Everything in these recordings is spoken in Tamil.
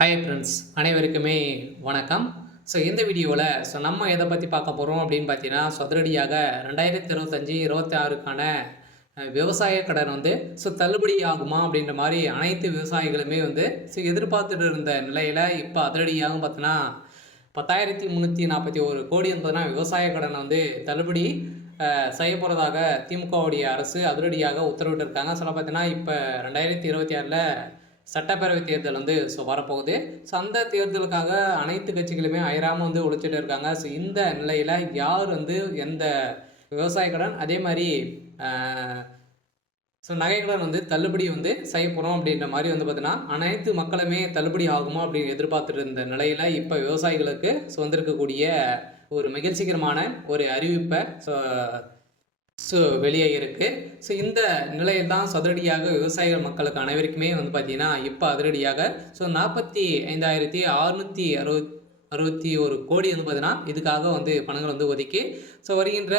ஹாய் ஃப்ரெண்ட்ஸ், அனைவருக்குமே வணக்கம். இந்த வீடியோவில் நம்ம எதை பற்றி பார்க்க போகிறோம் அப்படின்னு பார்த்தீங்கன்னா, அதிரடியாக 2025, 26க்கான விவசாய கடன் தள்ளுபடி ஆகுமா அப்படின்ற மாதிரி அனைத்து விவசாயிகளுமே எதிர்பார்த்துட்டு இருந்த நிலையில் இப்போ அதிரடியாக பார்த்தீங்கன்னா 10,341 கோடி என்பதுனா விவசாய கடன் தள்ளுபடி செய்ய போகிறதாக திமுகவுடைய அரசு அதிரடியாக உத்தரவிட்டிருக்காங்க. பார்த்தீங்கன்னா இப்போ 2026ல் சட்டப்பேரவை தேர்தல் வரப்போகுது. அந்த தேர்தலுக்காக அனைத்து கட்சிகளுமே அயராமல் உழைச்சிட்டு இருக்காங்க. இந்த நிலையில் யார் எந்த விவசாய கடன் அதே மாதிரி நகை கடன் தள்ளுபடி செய்ய போகிறோம் அப்படின்ற மாதிரி பார்த்தீங்கன்னா அனைத்து மக்களுமே தள்ளுபடி ஆகுமா அப்படின்னு எதிர்பார்த்துட்டு இருந்த நிலையில் இப்போ விவசாயிகளுக்கு வந்திருக்கக்கூடிய ஒரு மகிழ்ச்சிகரமான ஒரு அறிவிப்பை வெளியே இருக்குது. இந்த நிலையில் தான் அதிரடியாக விவசாயிகள் மக்களுக்கு அனைவருக்குமே பார்த்தீங்கன்னா இப்போ அதிரடியாக 45,661 கோடி பார்த்தீங்கன்னா இதுக்காக பணங்கள் ஒதுக்கி வருகின்ற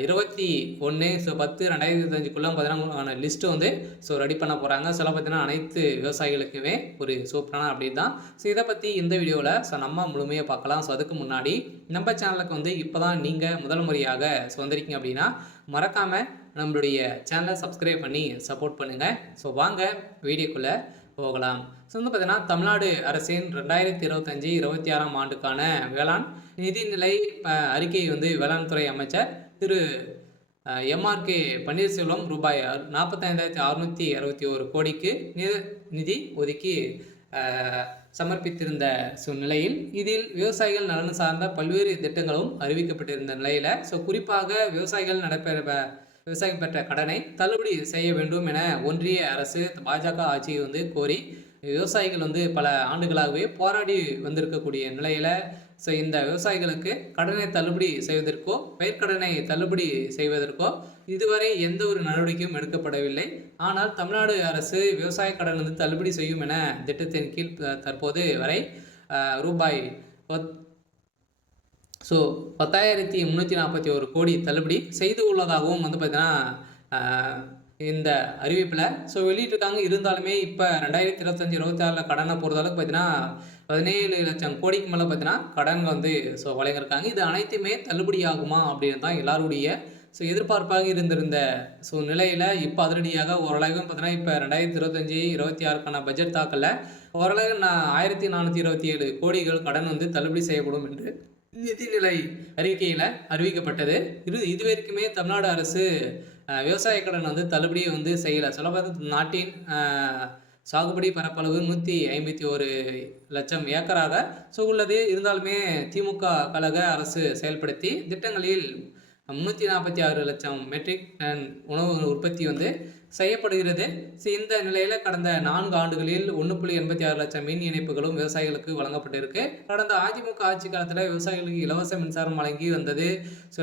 21/10/2025க்குள்ள பார்த்தீங்கன்னா லிஸ்ட்டு ரெடி பண்ண போகிறாங்க. பார்த்தீங்கன்னா அனைத்து விவசாயிகளுக்குமே ஒரு சூப்பரான அப்டேட் தான். இதை பற்றி இந்த வீடியோவில் நம்ம முழுமையாக பார்க்கலாம். அதுக்கு முன்னாடி நம்ம சேனலுக்கு இப்போ தான் நீங்கள் முதல் முறையாக வந்திருக்கீங்க அப்படின்னா மறக்காமல் நம்மளுடைய சேனலை சப்ஸ்கிரைப் பண்ணி சப்போர்ட் பண்ணுங்கள். வாங்க வீடியோக்குள்ளே போகலாம். பார்த்தீங்கன்னா தமிழ்நாடு அரசின் 2025-26ஆம் ஆண்டுக்கான வேளாண் நிதிநிலை அறிக்கை வேளாண் துறை அமைச்சர் திரு எம்ஆர்கே பன்னீர்செல்வம் ரூபாய் 45,661 கோடிக்கு நிதி ஒதுக்கி சமர்ப்பித்திருந்த நிலையில் இதில் விவசாயிகள் நலன் சார்ந்த பல்வேறு திட்டங்களும் அறிவிக்கப்பட்டிருந்த நிலையில் குறிப்பாக விவசாயிகள் பெற்ற கடனை தள்ளுபடி செய்ய வேண்டும் என ஒன்றிய அரசு பாஜக ஆட்சியை கோரி விவசாயிகள் பல ஆண்டுகளாகவே போராடி வந்திருக்கக்கூடிய நிலையில் இந்த விவசாயிகளுக்கு கடனை தள்ளுபடி செய்வதற்கோ பயிர்க்கடனை தள்ளுபடி செய்வதற்கோ இதுவரை எந்த ஒரு நடவடிக்கையும் எடுக்கப்படவில்லை. ஆனால் தமிழ்நாடு அரசு விவசாய கடன் தள்ளுபடி செய்யும் என திட்டத்தின் கீழ் தற்போது வரை ரூபாய் 10,341 கோடி தள்ளுபடி செய்து உள்ளதாகவும் பார்த்தீங்கன்னா இந்த அறிவிப்பில் வெளியிட்டிருக்காங்க. இருந்தாலுமே இப்போ 2025-26 கடனை பொறுத்தளவுக்கு பார்த்தீங்கன்னா 17 லட்சம் கோடிக்கு மேலே பார்த்தீங்கன்னா கடன் வழங்கியிருக்காங்க. இது அனைத்துமே தள்ளுபடி ஆகுமா அப்படின்னு தான் எல்லாருடைய எதிர்பார்ப்பாக இருந்திருந்த நிலையில் இப்போ அதிரடியாக ஓரளவு பார்த்தீங்கன்னா இப்போ 2025-26க்கான பட்ஜெட் தாக்கலில் ஓரளவு 1,427 கோடிகள் கடன் தள்ளுபடி செய்யப்படும் என்று நிதிநிலை அறிக்கையில் அறிவிக்கப்பட்டது. இதுவரைக்குமே தமிழ்நாடு அரசு விவசாய கடன் தள்ளுபடியை செய்யலை. சொல்லப்போது நாட்டின் சாகுபடி பரப்பளவு 151 லட்சம் ஏக்கராக உள்ளது. இருந்தாலுமே திமுக கழக அரசு செயல்படுத்தி திட்டங்களில் 346 லட்சம் மெட்ரிக் டன் உணவு உற்பத்தி செய்யப்படுகிறது. இந்த நிலையில் கடந்த 4 ஆண்டுகளில் 1.86 லட்சம் மின் இணைப்புகளும் விவசாயிகளுக்கு வழங்கப்பட்டிருக்கு. கடந்த அதிமுக ஆட்சி காலத்தில் விவசாயிகளுக்கு இலவச மின்சாரம் வழங்கி வந்தது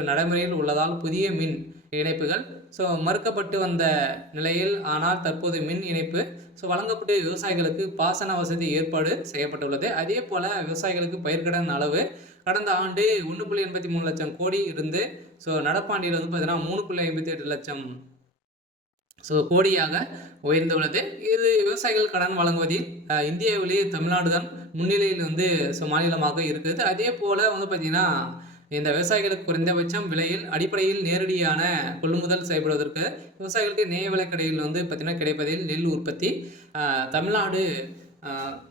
நடைமுறையில் உள்ளதால் புதிய மின் இணைப்புகள் மறுக்கப்பட்டு வந்த நிலையில், ஆனால் தற்போது மின் இணைப்பு வழங்கப்பட்டு விவசாயிகளுக்கு பாசன வசதி ஏற்பாடு செய்யப்பட்டுள்ளது. அதே போல் விவசாயிகளுக்கு பயிர்க்கடன் அளவு கடந்த ஆண்டு 1.83 லட்சம் கோடி இருந்து நடப்பாண்டில் பார்த்தீங்கன்னா 3.58 லட்சம் கோடியாக உயர்ந்துள்ளது. இது விவசாயிகள் கடன் வழங்குவதில் இந்தியாவிலேயே தமிழ்நாடு தான் முன்னிலையில் மாநிலமாக இருக்குது. அதே போல் பார்த்தீங்கன்னா இந்த விவசாயிகளுக்கு குறைந்தபட்சம் விலையில் அடிப்படையில் நேரடியான கொள்முதல் செய்யப்படுவதற்கு விவசாயிகளுக்கு நேய விலைக்கடையில் பார்த்தீங்கன்னா கிடைப்பதில் நெல் உற்பத்தி தமிழ்நாடு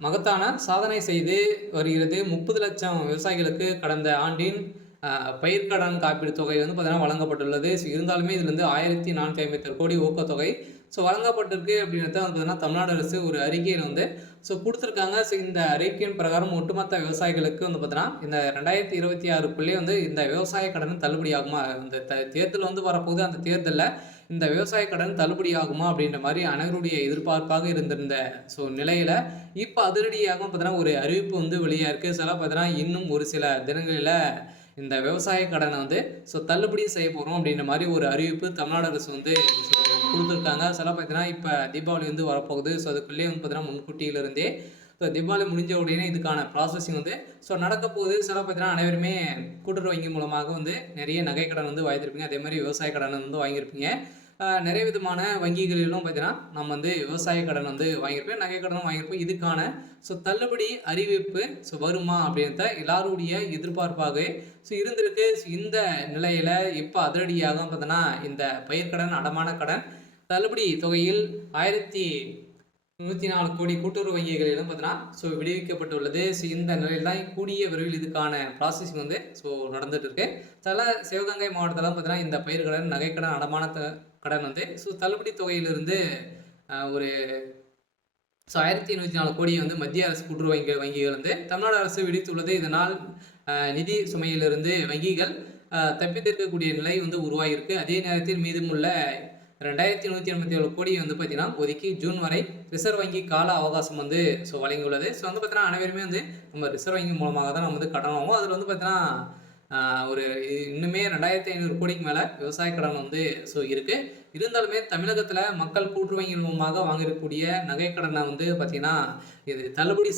மகத்தான சாதனை செய்து வருகிறது. 30 லட்சம் விவசாயிகளுக்கு கடந்த ஆண்டின் பயிர்க்கடன் காப்பீடு தொகை பார்த்தீங்கன்னா வழங்கப்பட்டுள்ளது. இருந்தாலுமே இதில் 1,457 கோடி ஊக்கத்தொகை வழங்கப்பட்டிருக்கு அப்படின்றத பார்த்தீங்கன்னா தமிழ்நாடு அரசு ஒரு அறிக்கையில் கொடுத்துருக்காங்க. இந்த அறிக்கையின் பிரகாரம் ஒட்டுமொத்த விவசாயிகளுக்கு பார்த்தீங்கன்னா இந்த 2026க்குள்ளே இந்த விவசாய கடன் தள்ளுபடி ஆகுமா, இந்த தேர்தல் வரப்போகுது. அந்த தேர்தலில் இந்த விவசாய கடன் தள்ளுபடி ஆகுமா அப்படின்ற மாதிரி அனைவருடைய எதிர்பார்ப்பாக இருந்திருந்த நிலையில் இப்போ அதிரடியாக பார்த்தீங்கன்னா ஒரு அறிவிப்பு வெளியாக இருக்குது. பார்த்தீங்கன்னா இன்னும் ஒரு சில தினங்களில் இந்த விவசாய கடனை தள்ளுபடி செய்ய போகிறோம் அப்படின்ற மாதிரி ஒரு அறிவிப்பு தமிழ்நாடு அரசு கொடுத்துருக்காங்க. பார்த்தீங்கன்னா இப்போ தீபாவளி வரப்போகுது. அதுக்குள்ளேயே பார்த்தீங்கன்னா முன்கூட்டியிலிருந்தே தீபாவளி முடிஞ்ச உடனே இதுக்கான ப்ராசஸிங் நடக்க போகுது. பார்த்தீங்கன்னா அனைவருமே கூட்டுறவு வங்கி மூலமாக நிறைய நகை கடன் வாங்கியிருப்பீங்க. அதே மாதிரி விவசாய கடன் வாங்கியிருப்பீங்க. நிறைய விதமான வங்கிகளிலும் பார்த்தீங்கன்னா நம்ம வந்து விவசாய கடன் வந்து வாங்கியிருப்போம், நகை கடனும் வாங்கியிருப்போம். இதுக்கான தள்ளுபடி அறிவிப்பு வருமா அப்படின்றத எல்லாருடைய எதிர்பார்ப்பாகவே இருந்திருக்கு. இந்த நிலையில இப்போ அதிரடியாக பார்த்தீங்கன்னா இந்த பயிர்க்கடன், அடமான கடன் தள்ளுபடி தொகையில் 1104 கோடி கூட்டுறவு வங்கிகளிலும் பார்த்தீங்கன்னா விடுவிக்கப்பட்டுள்ளது. இந்த நிலையில் தான் கூடிய விரைவில் இதுக்கான ப்ராசஸிங் வந்து நடந்துட்டு இருக்கு. சிவகங்கை மாவட்டத்தில் பார்த்தீங்கன்னா இந்த பயிர்க்கடன், நகைக்கடன், அடமான கடன் வந்து தள்ளுபடி தொகையிலிருந்து ஒரு 1104 கோடி வந்து மத்திய அரசு கூட்டுறவு வங்கிகள் வந்து தமிழ்நாடு அரசு விடுத்துள்ளது. இதனால் நிதி சுமையிலிருந்து வங்கிகள் தப்பித்திருக்கக்கூடிய நிலை வந்து உருவாகியிருக்கு. அதே நேரத்தில் மீதமுள்ள 2187 கோடி வந்து பார்த்தீங்கன்னா ஒதுக்கி ஜூன் வரை ரிசர்வ் வங்கி கால அவகாசம் வந்து வழங்கியுள்ளது. வந்து பார்த்தீங்கன்னா அனைவருமே வந்து நம்ம ரிசர்வ் வங்கி மூலமாக தான் நம்ம வந்து கடன் வாங்குவோம். அதில் வந்து பார்த்தீங்கன்னா ஒரு இன்னுமே 2500 கோடிக்கு மேலே விவசாய கடன் வந்து இருக்கு. இருந்தாலுமே தமிழகத்தில் மக்கள் கூட்டுறவு வங்கிகள் மூலமாக வாங்கக்கூடிய நகை கடனை வந்து பார்த்தீங்கன்னா இது தள்ளுபடி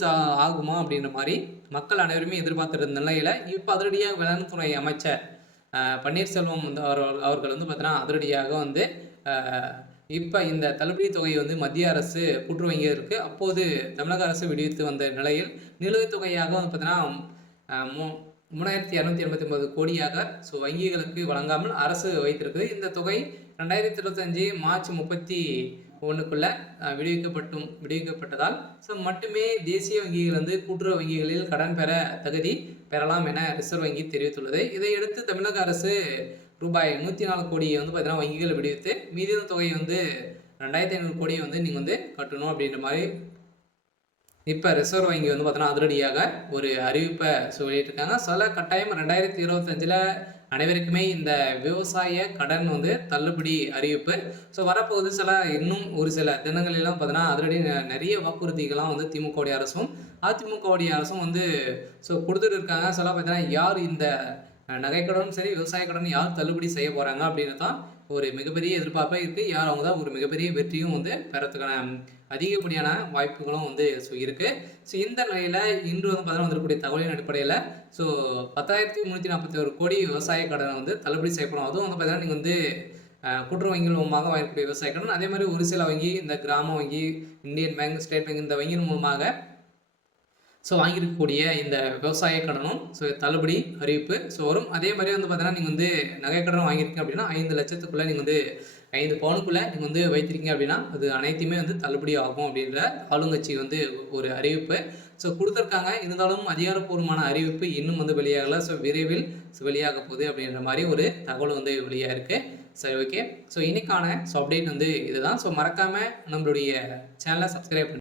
ஆகுமா அப்படின்ற மாதிரி மக்கள் அனைவருமே எதிர்பார்த்திருந்த நிலையில் இப்போ அதிரடியாக வேளாண் துறை அமைச்சர் பன்னீர்செல்வம் வந்து அவர்கள் வந்து பார்த்தீங்கன்னா அதிரடியாக வந்து இப்போ இந்த தள்ளுபடி தொகை வந்து மத்திய அரசு கூட்டுறவு வங்கியிற்கு அப்போது தமிழக அரசு விடுவித்து வந்த நிலையில் நிலுவைத் தொகையாக வந்து பார்த்தீங்கன்னா 3289 கோடியாக வங்கிகளுக்கு வழங்காமல் அரசு வைத்திருக்குது. இந்த தொகை 2025 மார்ச் 31க்குள்ள விடுவிக்கப்பட்டதால் மட்டுமே தேசிய வங்கிகள் வந்து கூட்டுறவு வங்கிகளில் கடன் பெற தகுதி பெறலாம் என ரிசர்வ் வங்கி தெரிவித்துள்ளது. இதையடுத்து தமிழக அரசு ரூபாய் 104 கோடியை வந்து பார்த்தீங்கன்னா வங்கிகள் விடுவித்து மீதியான தொகையை வந்து 2500 கோடியை வந்து நீங்கள் வந்து கட்டணும் அப்படின்ற மாதிரி இப்போ ரிசர்வ் வங்கி வந்து பார்த்தீங்கன்னா அதிரடியாக ஒரு அறிவிப்பை வெளியிட்டிருக்காங்க. கட்டாயம் 2025 அனைவருக்குமே இந்த விவசாய கடன் வந்து தள்ளுபடி அறிவிப்பு வரப்போகுது. இன்னும் ஒரு சில தினங்களெல்லாம் பார்த்தீங்கன்னா அதிரடி நிறைய வாக்குறுதிகள்லாம் வந்து திமுகவுடைய அரசும் அதிமுகவுடைய அரசும் வந்து கொடுத்துட்டு இருக்காங்க. பார்த்தீங்கன்னா யார் இந்த நகைக்கடனும் சரி விவசாய கடன் யார் தள்ளுபடி செய்ய போகிறாங்க அப்படின்னு தான் ஒரு மிகப்பெரிய எதிர்பார்ப்பாக இருக்குது. யார் அவங்க தான் ஒரு மிகப்பெரிய வெற்றியும் வந்து பெறத்துக்கான அதிகப்படியான வாய்ப்புகளும் வந்து இருக்குது. இந்த நிலையில் இன்று வந்து பார்த்தீங்கன்னா வந்திருக்கக்கூடிய தகவலின் அடிப்படையில் 10,341 கோடி விவசாய கடனை வந்து தள்ளுபடி செய்யப்படும். அதுவும் வந்து பார்த்தீங்கன்னா நீங்கள் வந்து கூட்டுறவு வங்கிகள் மூலமாக வாங்கக்கூடிய விவசாய கடன், அதே மாதிரி ஒரு சில வங்கி இந்த கிராம வங்கி, இந்தியன் பேங்க், ஸ்டேட் பேங்க் இந்த வங்கியின் மூலமாக வாங்கியிருக்கக்கூடிய இந்த விவசாய கடனும் தள்ளுபடி அறிவிப்பு வரும். அதே மாதிரி வந்து பார்த்தீங்கன்னா நீங்கள் வந்து நகைக்கடன் வாங்கியிருக்கீங்க அப்படின்னா 5 லட்சத்துக்குள்ளே நீங்கள் வந்து 5 பவுனுக்குள்ளே நீங்கள் வந்து வைத்திருக்கீங்க அப்படின்னா அது அனைத்துமே வந்து தள்ளுபடி ஆகும் அப்படின்ற ஆளுங்கட்சி வந்து ஒரு அறிவிப்பு கொடுத்துருக்காங்க. இருந்தாலும் அதிகாரப்பூர்வமான அறிவிப்பு இன்னும் வந்து வெளியாகலை. விரைவில் வெளியாக போகுது அப்படின்ற மாதிரி ஒரு தகவல் வந்து வெளியாக இருக்குது. சரி, ஓகே. இன்னைக்கான அப்டேட் வந்து இதுதான். மறக்காமல் நம்மளுடைய சேனலை சப்ஸ்கிரைப் பண்ணி